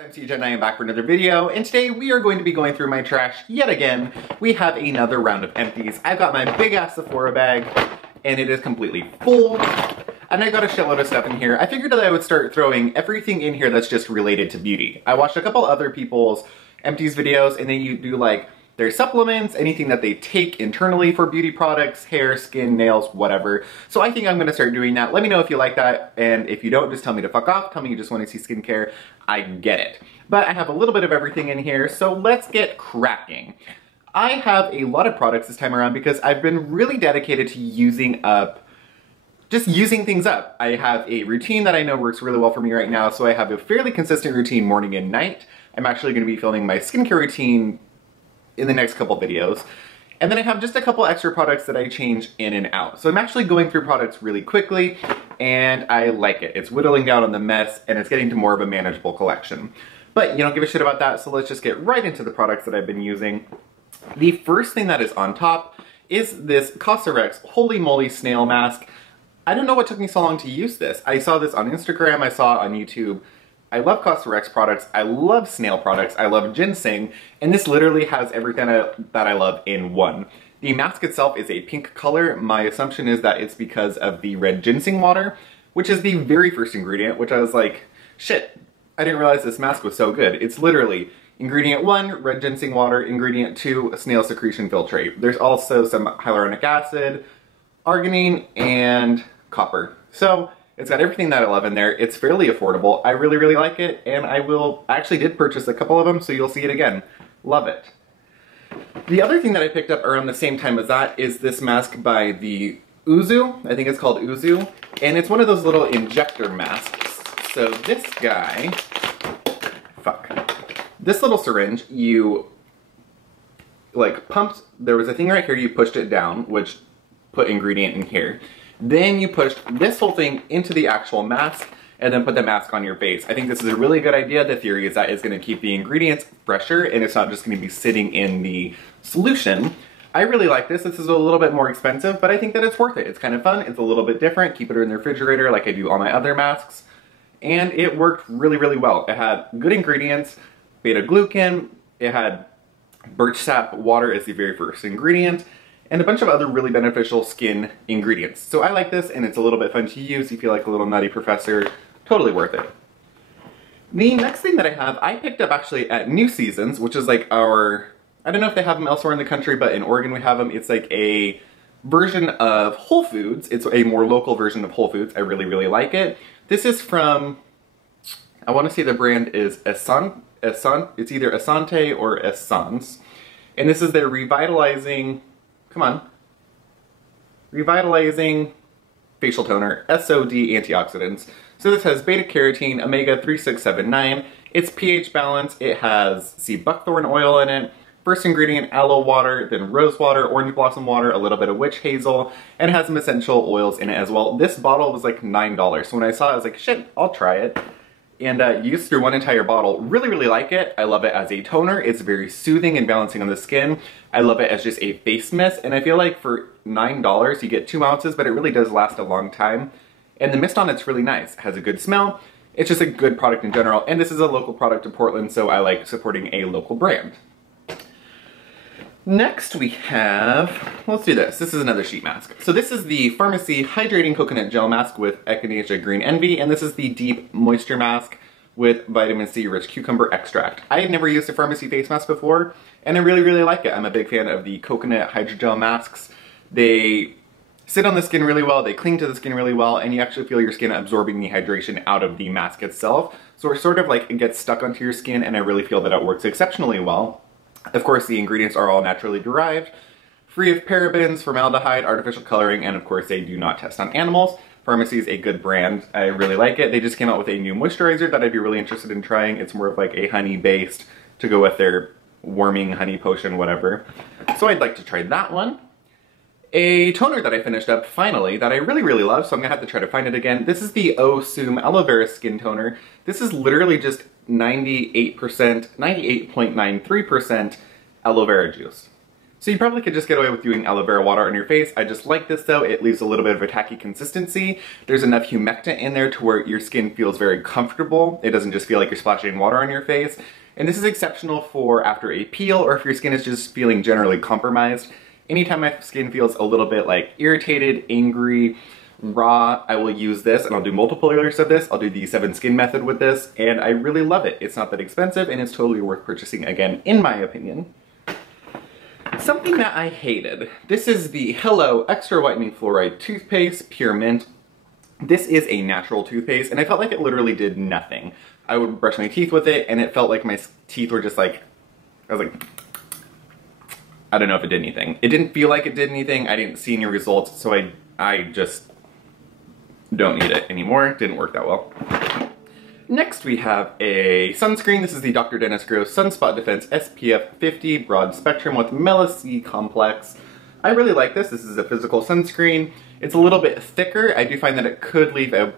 I'm CJ and I am back for another video, and today we are going to be going through my trash yet again. We have another round of empties. I've got my big ass Sephora bag, and it is completely full. And I got a shitload of stuff in here. I figured that I would start throwing everything in here that's just related to beauty. I watched a couple other people's empties videos, and they do like their supplements, anything that they take internally for beauty products, hair, skin, nails, whatever. So I think I'm gonna start doing that. Let me know if you like that, and if you don't, just tell me to fuck off. Tell me you just wanna see skincare. I get it. But I have a little bit of everything in here, so let's get cracking. I have a lot of products this time around because I've been really dedicated to using things up. I have a routine that I know works really well for me right now, so I have a fairly consistent routine morning and night. I'm actually gonna be filming my skincare routine in the next couple videos. And then I have just a couple extra products that I change in and out. So I'm actually going through products really quickly, and I like it. It's whittling down on the mess, and it's getting to more of a manageable collection. But you don't give a shit about that, so let's just get right into the products that I've been using. The first thing that is on top is this Cosrx Holy Moly Snail Mask. I don't know what took me so long to use this. I saw this on Instagram, I saw it on YouTube. I love Cosrx products, I love snail products, I love ginseng, and this literally has everything that I love in one. The mask itself is a pink color. My assumption is that it's because of the red ginseng water, which is the very first ingredient, which I was like, shit, I didn't realize this mask was so good. It's literally ingredient 1, red ginseng water, ingredient 2, snail secretion filtrate. There's also some hyaluronic acid, arginine, and copper. So it's got everything that I love in there. It's fairly affordable. I really, really like it, and I actually did purchase a couple of them, so you'll see it again. Love it. The other thing that I picked up around the same time as that is this mask by the Oozoo. I think it's called Oozoo, and it's one of those little injector masks. So this guy, this little syringe, you like pumped, there was a thing right here, you pushed it down, which put ingredient in here. Then you pushed this whole thing into the actual mask and then put the mask on your face. I think this is a really good idea. The theory is that it's going to keep the ingredients fresher and it's not just going to be sitting in the solution. I really like this. This is a little bit more expensive, but I think that it's worth it. It's kind of fun. It's a little bit different. Keep it in the refrigerator like I do all my other masks. And it worked really, really well. It had good ingredients, beta-glucan, it had birch sap water as the very first ingredient, and a bunch of other really beneficial skin ingredients. So I like this, and it's a little bit fun to use. You feel like a little nutty professor. Totally worth it. The next thing that I have, I picked up actually at New Seasons, which is like our, I don't know if they have them elsewhere in the country, but in Oregon we have them. It's like a version of Whole Foods. It's a more local version of Whole Foods. I really, really like it. This is from, I want to say the brand is it's either Asante or Essence. And this is their revitalizing facial toner, SOD antioxidants. So this has beta carotene, omega 3679. It's pH balanced. It has sea buckthorn oil in it. First ingredient, aloe water, then rose water, orange blossom water, a little bit of witch hazel, and it has some essential oils in it as well. This bottle was like $9. So when I saw it, I was like, shit, I'll try it. And used through one entire bottle. Really, really like it. I love it as a toner. It's very soothing and balancing on the skin. I love it as just a face mist. And I feel like for $9, you get 2 ounces, but it really does last a long time. And the mist on it's really nice. It has a good smell. It's just a good product in general. And this is a local product in Portland, so I like supporting a local brand. Next we have, let's do this. This is another sheet mask. So this is the Farmacy Hydrating Coconut Gel Mask with Echinacea Green Envy, and this is the Deep Moisture Mask with Vitamin C Rich Cucumber Extract. I had never used a Farmacy face mask before, and I really, really like it. I'm a big fan of the coconut hydrogel masks. They sit on the skin really well, they cling to the skin really well, and you actually feel your skin absorbing the hydration out of the mask itself. So it sort of like it gets stuck onto your skin, and I really feel that it works exceptionally well. Of course, the ingredients are all naturally derived, free of parabens, formaldehyde, artificial coloring, and of course they do not test on animals. Farmacy is a good brand. I really like it. They just came out with a new moisturizer that I'd be really interested in trying. It's more of like a honey based to go with their warming honey potion, whatever. So I'd like to try that one. A toner that I finished up finally that I really, really love, so I'm gonna have to try to find it again. This is the Oozoo Aloe Vera Skin Toner. This is literally just 98.93% aloe vera juice. So you probably could just get away with doing aloe vera water on your face. I just like this though. It leaves a little bit of a tacky consistency. There's enough humectant in there to where your skin feels very comfortable. It doesn't just feel like you're splashing water on your face. And this is exceptional for after a peel or if your skin is just feeling generally compromised. Anytime my skin feels a little bit like irritated, angry, raw, I will use this, and I'll do multiple layers of this. I'll do the 7 skin method with this, and I really love it. It's not that expensive, and it's totally worth purchasing again, in my opinion. Something that I hated. This is the Hello Extra Whitening Fluoride Toothpaste, Pure Mint. This is a natural toothpaste, and I felt like it literally did nothing. I would brush my teeth with it, and it felt like my teeth were just like, I was like, I don't know if it did anything. It didn't feel like it did anything. I didn't see any results, so I just don't need it anymore. It didn't work that well. Next we have a sunscreen. This is the Dr. Dennis Gross Sunspot Defense SPF 50 Broad Spectrum with Melasse Complex. I really like this. This is a physical sunscreen. It's a little bit thicker. I do find that it could leave a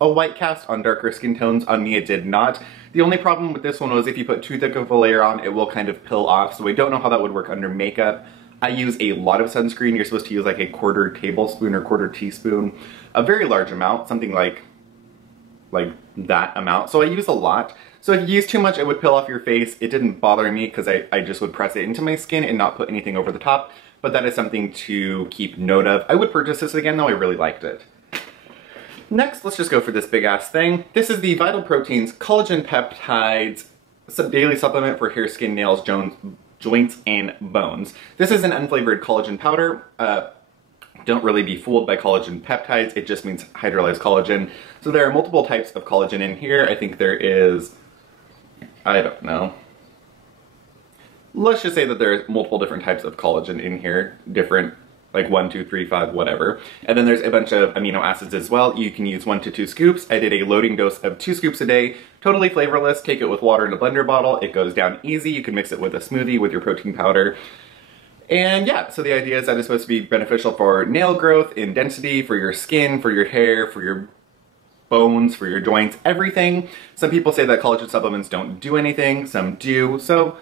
white cast on darker skin tones. On me it did not. The only problem with this one was if you put too thick of a layer on, it will kind of peel off, so I don't know how that would work under makeup. I use a lot of sunscreen. You're supposed to use like a 1/4 tablespoon or 1/4 teaspoon. A very large amount, something like that amount. So I use a lot. So if you use too much, it would peel off your face. It didn't bother me because I just would press it into my skin and not put anything over the top. But that is something to keep note of. I would purchase this again though, I really liked it. Next, let's just go for this big ass thing. This is the Vital Proteins Collagen Peptides Daily Supplement for Hair, Skin, Nails, Joints, and Bones. This is an unflavored collagen powder. Don't really be fooled by collagen peptides, it just means hydrolyzed collagen. So there are multiple types of collagen in here. I think there is, I don't know. Let's just say that there's multiple different types of collagen in here. Different, like 1, 2, 3, 5, whatever. And then there's a bunch of amino acids as well. You can use 1 to 2 scoops. I did a loading dose of 2 scoops a day. Totally flavorless. Take it with water in a blender bottle. It goes down easy. You can mix it with a smoothie with your protein powder. And yeah, so the idea is that it's supposed to be beneficial for nail growth, in density, for your skin, for your hair, for your bones, for your joints, everything. Some people say that collagen supplements don't do anything, some do, so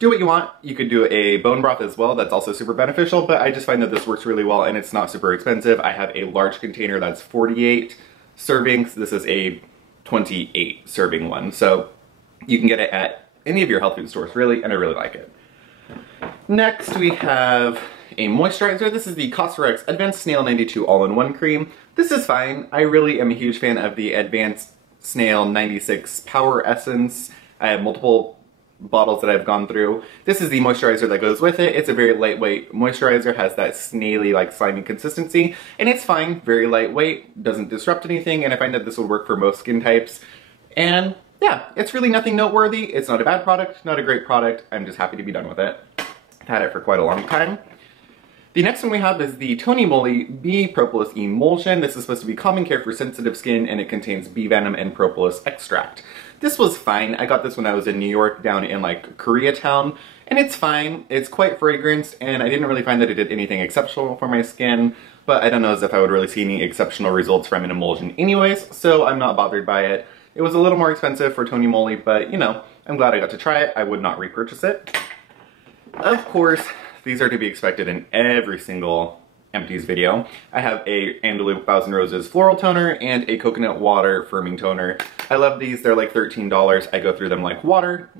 do what you want. You could do a bone broth as well, that's also super beneficial, but I just find that this works really well and it's not super expensive. I have a large container that's 48 servings. This is a 28 serving one, so you can get it at any of your health food stores really, and I really like it. Next we have a moisturizer. This is the Cosrx Advanced Snail 92 All-in-One Cream. This is fine. I really am a huge fan of the Advanced Snail 96 Power Essence. I have multiple bottles that I've gone through. This is the moisturizer that goes with it. It's a very lightweight moisturizer, has that snaily, like slimy consistency, and it's fine, very lightweight, doesn't disrupt anything, and I find that this would work for most skin types. And yeah, it's really nothing noteworthy. It's not a bad product, not a great product. I'm just happy to be done with it. I've had it for quite a long time. The next one we have is the Tony Moly Bee Propolis Emulsion. This is supposed to be calming care for sensitive skin, and it contains bee venom and propolis extract. This was fine. I got this when I was in New York, down in like Koreatown, and it's fine. It's quite fragranced, and I didn't really find that it did anything exceptional for my skin, but I don't know as if I would really see any exceptional results from an emulsion anyways, so I'm not bothered by it. It was a little more expensive for Tony Moly, but you know, I'm glad I got to try it. I would not repurchase it. Of course, these are to be expected in every single Empties video. I have a Andalou 1000 Roses Floral Toner and a Coconut Water Firming Toner. I love these, they're like $13. I go through them like water,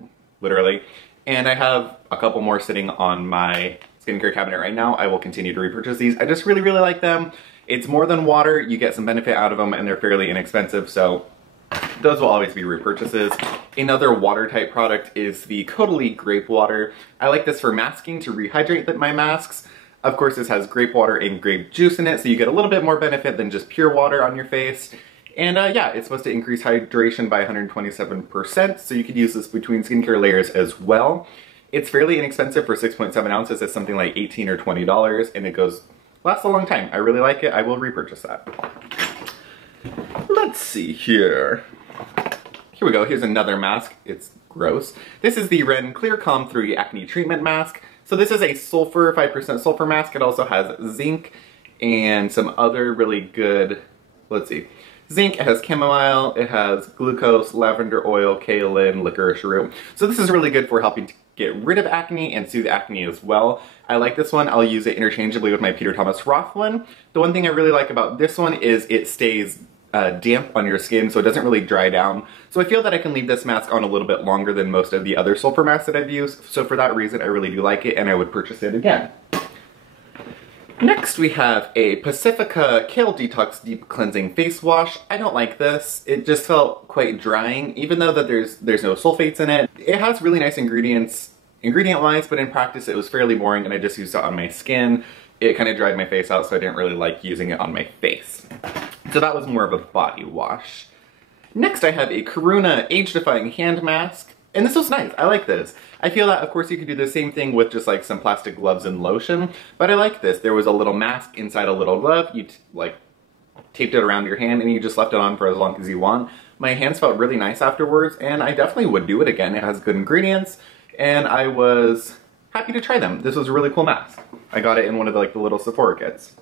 literally. And I have a couple more sitting on my skincare cabinet right now. I will continue to repurchase these. I just really, really like them. It's more than water, you get some benefit out of them, and they're fairly inexpensive, so those will always be repurchases. Another water type product is the Caudalie Grape Water. I like this for masking to rehydrate my masks. Of course, this has grape water and grape juice in it, so you get a little bit more benefit than just pure water on your face. And yeah, it's supposed to increase hydration by 127%, so you could use this between skincare layers as well. It's fairly inexpensive for 6.7 ounces. It's something like $18 or $20, and it lasts a long time. I really like it. I will repurchase that. Let's see here. Here we go. Here's another mask. It's gross. This is the Ren Clear Calm 3 Acne Treatment Mask. So this is a sulfur, 5% sulfur mask. It also has zinc and some other really good, let's see. Zinc, it has chamomile, it has glucose, lavender oil, kaolin, licorice root. So this is really good for helping to get rid of acne and soothe acne as well. I like this one. I'll use it interchangeably with my Peter Thomas Roth one. The one thing I really like about this one is it stays damp on your skin, so it doesn't really dry down. So I feel that I can leave this mask on a little bit longer than most of the other sulfur masks that I've used. So for that reason, I really do like it, and I would purchase it again. Next we have a Pacifica Kale Detox Deep Cleansing Face Wash. I don't like this. It just felt quite drying, even though that there's no sulfates in it. It has really nice ingredients ingredient-wise, but in practice it was fairly boring and I just used it on my skin. It kind of dried my face out, so I didn't really like using it on my face. So that was more of a body wash. Next I have a Karuna Age-Defying Hand Mask. And this was nice. I like this. I feel that, of course, you could do the same thing with just like some plastic gloves and lotion, but I like this. There was a little mask inside a little glove. You like taped it around your hand and you just left it on for as long as you want. My hands felt really nice afterwards, and I definitely would do it again. It has good ingredients, and I was happy to try them. This was a really cool mask. I got it in one of the little Sephora kits.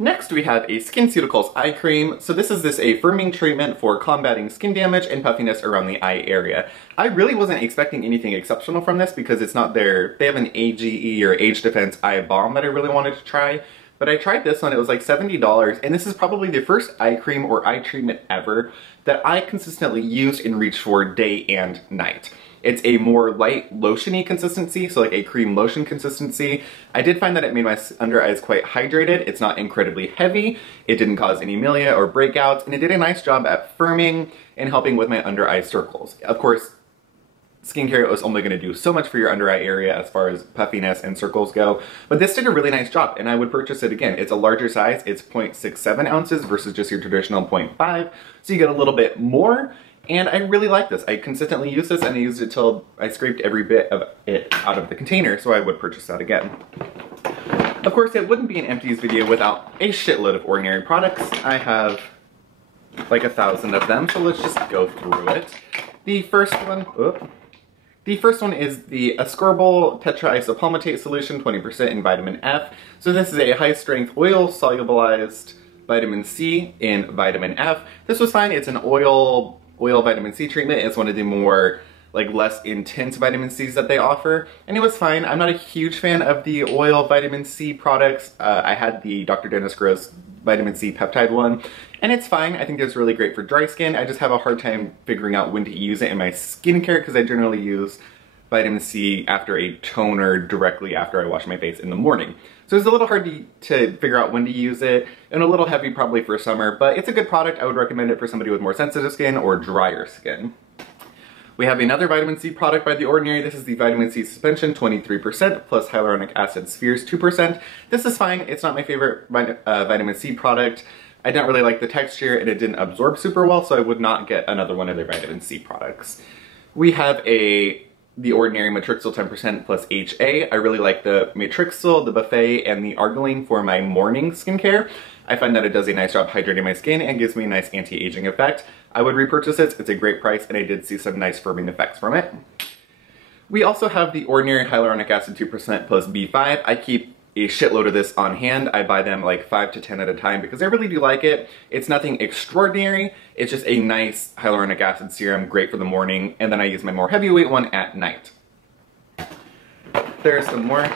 Next we have a SkinCeuticals eye cream. So this is a firming treatment for combating skin damage and puffiness around the eye area. I really wasn't expecting anything exceptional from this because it's not they have an AGE or Age Defense eye balm that I really wanted to try. But I tried this one, it was like $70, and this is probably the first eye cream or eye treatment ever that I consistently used and reached for day and night. It's a more light lotion-y consistency, so like a cream lotion consistency. I did find that it made my under eyes quite hydrated. It's not incredibly heavy. It didn't cause any milia or breakouts, and it did a nice job at firming and helping with my under eye circles. Of course, skincare is only going to do so much for your under eye area as far as puffiness and circles go, but this did a really nice job and I would purchase it again. It's a larger size. It's 0.67 ounces versus just your traditional 0.5, so you get a little bit more. And I really like this. I consistently use this and I used it till I scraped every bit of it out of the container, so I would purchase that again. Of course, it wouldn't be an Empties video without a shitload of ordinary products. I have like 1,000 of them, so let's just go through it. The first one is the Ascorbyl Tetraisopalmitate Solution, 20% in vitamin F. So this is a high-strength oil solubilized vitamin C in vitamin F. This was fine. It's an oil vitamin C treatment. It's one of the more less intense vitamin C's that they offer, and it was fine. I'm not a huge fan of the oil vitamin C products. I had the Dr. Dennis Gross vitamin C peptide one, and it's fine. I think it's really great for dry skin. I just have a hard time figuring out when to use it in my skincare because I generally use vitamin C after a toner directly after I wash my face in the morning. So it's a little hard to figure out when to use it, and a little heavy probably for summer, but it's a good product. I would recommend it for somebody with more sensitive skin or drier skin. We have another vitamin C product by The Ordinary. This is the Vitamin C Suspension, 23%, plus hyaluronic acid spheres, 2%. This is fine. It's not my favorite vitamin C product. I don't really like the texture, and it didn't absorb super well, so I would not get another one of their vitamin C products. We have The Ordinary Matrixyl 10% plus HA. I really like the Matrixyl, the Buffet, and the Argiline for my morning skincare. I find that it does a nice job hydrating my skin and gives me a nice anti-aging effect. I would repurchase it. It's a great price, and I did see some nice firming effects from it. We also have The Ordinary Hyaluronic Acid 2% plus B5. I keep a shitload of this on hand. I buy them like 5 to 10 at a time because I really do like it. It's nothing extraordinary. It's just a nice hyaluronic acid serum, great for the morning, and then I use my more heavyweight one at night. There are some more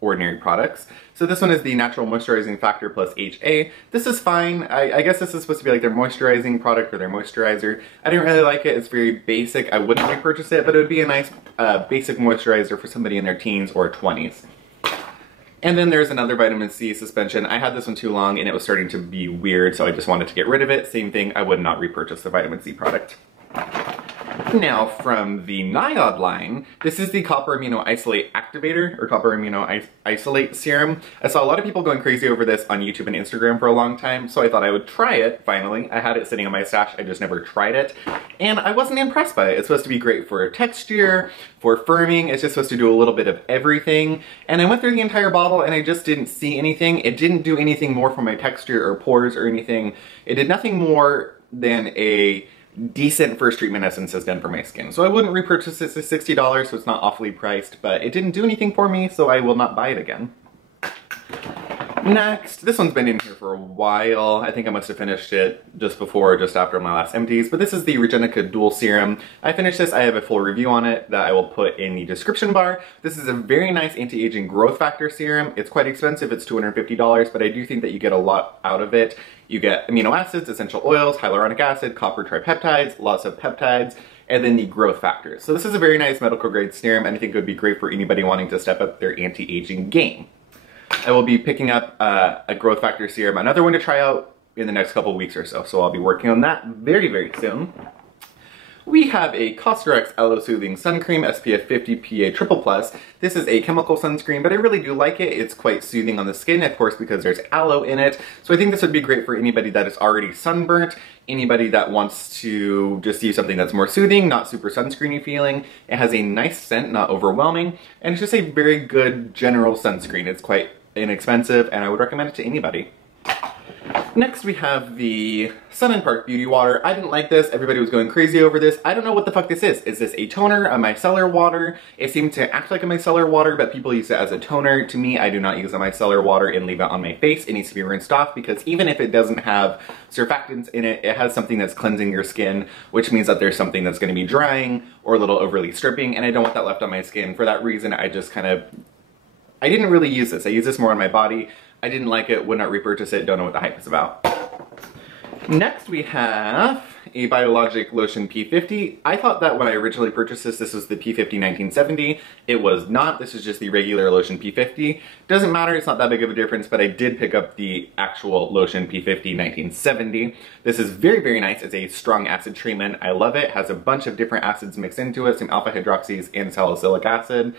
Ordinary products. So this one is the Natural Moisturizing Factor plus HA. This is fine. I guess this is supposed to be like their moisturizing product or their moisturizer. I didn't really like it. It's very basic. I wouldn't repurchase it, but it would be a nice basic moisturizer for somebody in their teens or 20s. And then there's another vitamin C suspension. I had this one too long and it was starting to be weird, so I just wanted to get rid of it. Same thing, I would not repurchase the vitamin C product. Now from the Niod line, this is the Copper Amino Isolate Activator, or Copper Amino Isolate Serum. I saw a lot of people going crazy over this on YouTube and Instagram for a long time, so I thought I would try it, finally. I had it sitting in my stash, I just never tried it, and I wasn't impressed by it. It's supposed to be great for texture, for firming, it's just supposed to do a little bit of everything, and I went through the entire bottle and I just didn't see anything. It didn't do anything more for my texture or pores or anything. It did nothing more than a decent first treatment essence has done for my skin. So I wouldn't repurchase this at $60, so it's not awfully priced, but it didn't do anything for me, so I will not buy it again. Next, this one's been in here for a while. I think I must have finished it just before or just after my last empties, but this is the Regenica Dual Serum. I finished this. I have a full review on it that I will put in the description bar. This is a very nice anti-aging growth factor serum. It's quite expensive. It's $250, but I do think that you get a lot out of it. You get amino acids, essential oils, hyaluronic acid, copper tripeptides, lots of peptides, and then the growth factors. So this is a very nice medical grade serum, and I think it would be great for anybody wanting to step up their anti-aging game. I will be picking up a growth factor serum, another one to try out in the next couple weeks or so. So I'll be working on that very, very soon. We have a Cosrx Aloe Soothing Sun Cream SPF 50 PA++. This is a chemical sunscreen, but I really do like it. It's quite soothing on the skin, of course, because there's aloe in it. So I think this would be great for anybody that is already sunburnt, anybody that wants to just use something that's more soothing, not super sunscreeny feeling. It has a nice scent, not overwhelming, and it's just a very good general sunscreen. It's quite inexpensive, and I would recommend it to anybody. Next we have the Sun & Park Beauty Water. I didn't like this. Everybody was going crazy over this. I don't know what the fuck this is. Is this a toner, a micellar water? It seemed to act like a micellar water, but people use it as a toner. To me, I do not use a micellar water and leave it on my face. It needs to be rinsed off because even if it doesn't have surfactants in it, it has something that's cleansing your skin, which means that there's something that's going to be drying or a little overly stripping, and I don't want that left on my skin. For that reason, I didn't really use this. I use this more on my body. I didn't like it, would not repurchase it, don't know what the hype is about. Next we have a Biologic Lotion P50. I thought that when I originally purchased this, this was the P50 1970. It was not. This is just the regular Lotion P50. Doesn't matter, it's not that big of a difference, but I did pick up the actual Lotion P50 1970. This is very, very nice. It's a strong acid treatment. I love it. It has a bunch of different acids mixed into it, some alpha hydroxys and salicylic acid.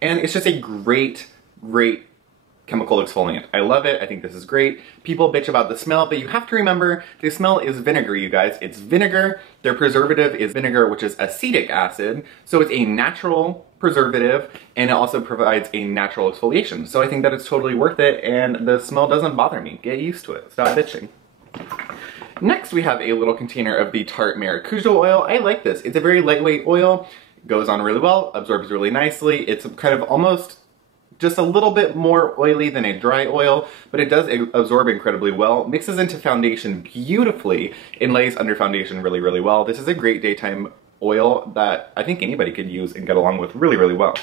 And it's just a great, great chemical exfoliant. I love it. I think this is great. People bitch about the smell, but you have to remember the smell is vinegar, you guys. It's vinegar. Their preservative is vinegar, which is acetic acid. So it's a natural preservative, and it also provides a natural exfoliation. So I think that it's totally worth it, and the smell doesn't bother me. Get used to it. Stop bitching. Next, we have a little container of the Tarte Maracuja oil. I like this. It's a very lightweight oil. Goes on really well, absorbs really nicely. It's kind of almost just a little bit more oily than a dry oil, but it does absorb incredibly well. Mixes into foundation beautifully and lays under foundation really, really well. This is a great daytime oil that I think anybody could use and get along with really, really well.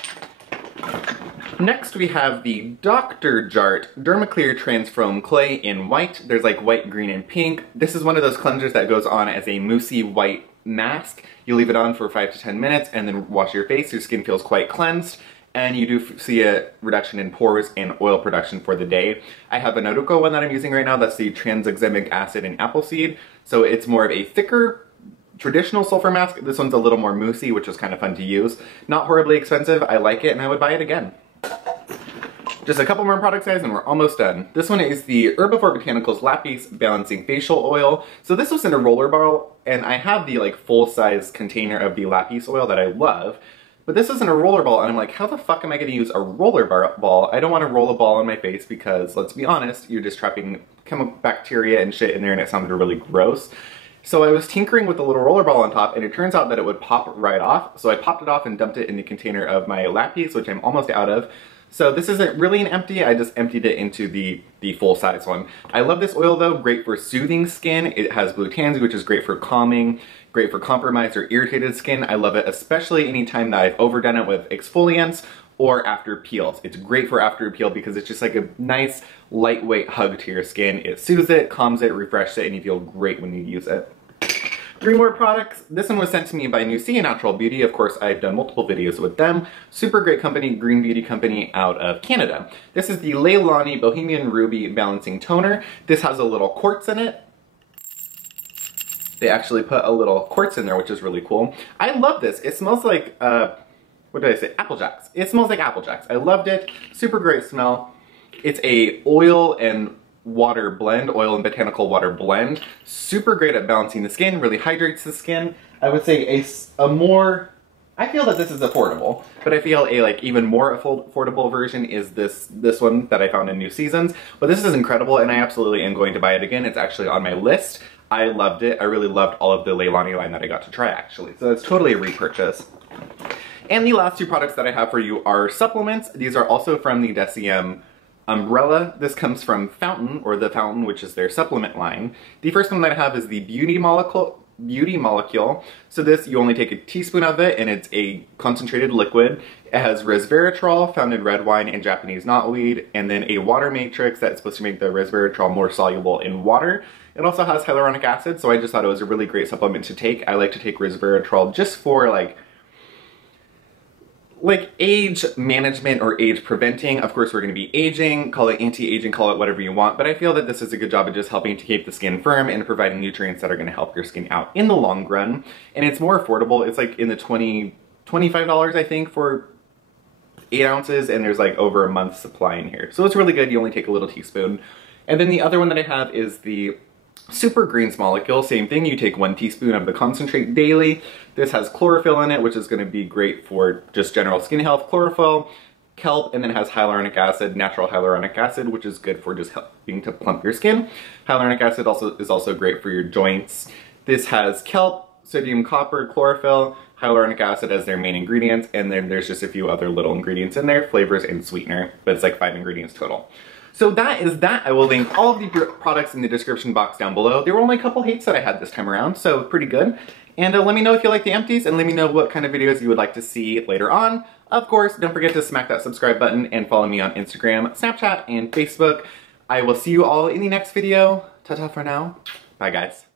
Next we have the Dr. Jart Dermaclear Transfoam Clay in white. There's like white, green, and pink. This is one of those cleansers that goes on as a moussey white mask. You leave it on for 5 to 10 minutes and then wash your face. Your skin feels quite cleansed, and you do see a reduction in pores and oil production for the day. I have a Naruko one that I'm using right now. That's the tranexamic acid and appleseed. So it's more of a thicker, traditional sulfur mask. This one's a little more moussey, which is kind of fun to use. Not horribly expensive. I like it, and I would buy it again. Just a couple more products, guys, and we're almost done. This one is the Herbivore Botanicals Lapis Balancing Facial Oil. So this was in a roller bottle, and I have the like full-size container of the Lapis oil that I love. But this is in a roller ball, and I'm like, how the fuck am I going to use a roller ball? I don't want to roll a ball on my face because, let's be honest, you're just trapping chemical bacteria and shit in there, and it sounded really gross. So I was tinkering with the little roller ball on top, and it turns out that it would pop right off. So I popped it off and dumped it in the container of my Lapis, which I'm almost out of. So this isn't really an empty, I just emptied it into the full-size one. I love this oil though, great for soothing skin. It has glutamine, which is great for calming, great for compromised or irritated skin. I love it, especially anytime that I've overdone it with exfoliants or after peels. It's great for after peel because it's just like a nice, lightweight hug to your skin. It soothes it, calms it, refreshes it, and you feel great when you use it. 3 more products. This one was sent to me by Nucia Natural Beauty. Of course, I've done multiple videos with them. Super great company, green beauty company out of Canada. This is the Leilani Bohemian Ruby Balancing Toner. This has a little quartz in it. They actually put a little quartz in there, which is really cool. I love this. It smells like, what did I say? Apple Jacks. It smells like Apple Jacks. I loved it. Super great smell. It's a oil and water blend, oil and botanical water blend. Super great at balancing the skin, really hydrates the skin. I would say a more, I feel that this is affordable, but I feel a like even more affordable version is this one that I found in New Seasons. But this is incredible, and I absolutely am going to buy it again. It's actually on my list. I loved it. I really loved all of the Leilani line that I got to try, actually. So it's totally a repurchase. And the last 2 products that I have for you are supplements. These are also from the Deciem umbrella. This comes from Fountain, or The Fountain, which is their supplement line. The first one that I have is the Beauty Molecule. So this, you only take a teaspoon of it, and it's a concentrated liquid. It has resveratrol, found in red wine and Japanese knotweed, and then a water matrix that's supposed to make the resveratrol more soluble in water. It also has hyaluronic acid, so I just thought it was a really great supplement to take. I like to take resveratrol just for like age management or age preventing. Of course, we're going to be aging, call it anti-aging, call it whatever you want, but I feel that this is a good job of just helping to keep the skin firm and providing nutrients that are going to help your skin out in the long run. And it's more affordable. It's like in the $25, I think, for 8 ounces, and there's like over a month's supply in here. So it's really good. You only take a little teaspoon. And then the other one that I have is the Super Greens Molecule. Same thing, you take 1 teaspoon of the concentrate daily. This has chlorophyll in it, which is going to be great for just general skin health. Chlorophyll, kelp, and then it has hyaluronic acid, natural hyaluronic acid, which is good for just helping to plump your skin. Hyaluronic acid is also great for your joints. This has kelp, sodium, copper, chlorophyll, hyaluronic acid as their main ingredients, and then there's just a few other little ingredients in there, flavors and sweetener, but it's like 5 ingredients total. So that is that. I will link all of the products in the description box down below. There were only a couple hates that I had this time around, so pretty good. And let me know if you like the empties, and let me know what kind of videos you would like to see later on. Of course, don't forget to smack that subscribe button and follow me on Instagram, Snapchat, and Facebook. I will see you all in the next video. Ta-ta for now. Bye, guys.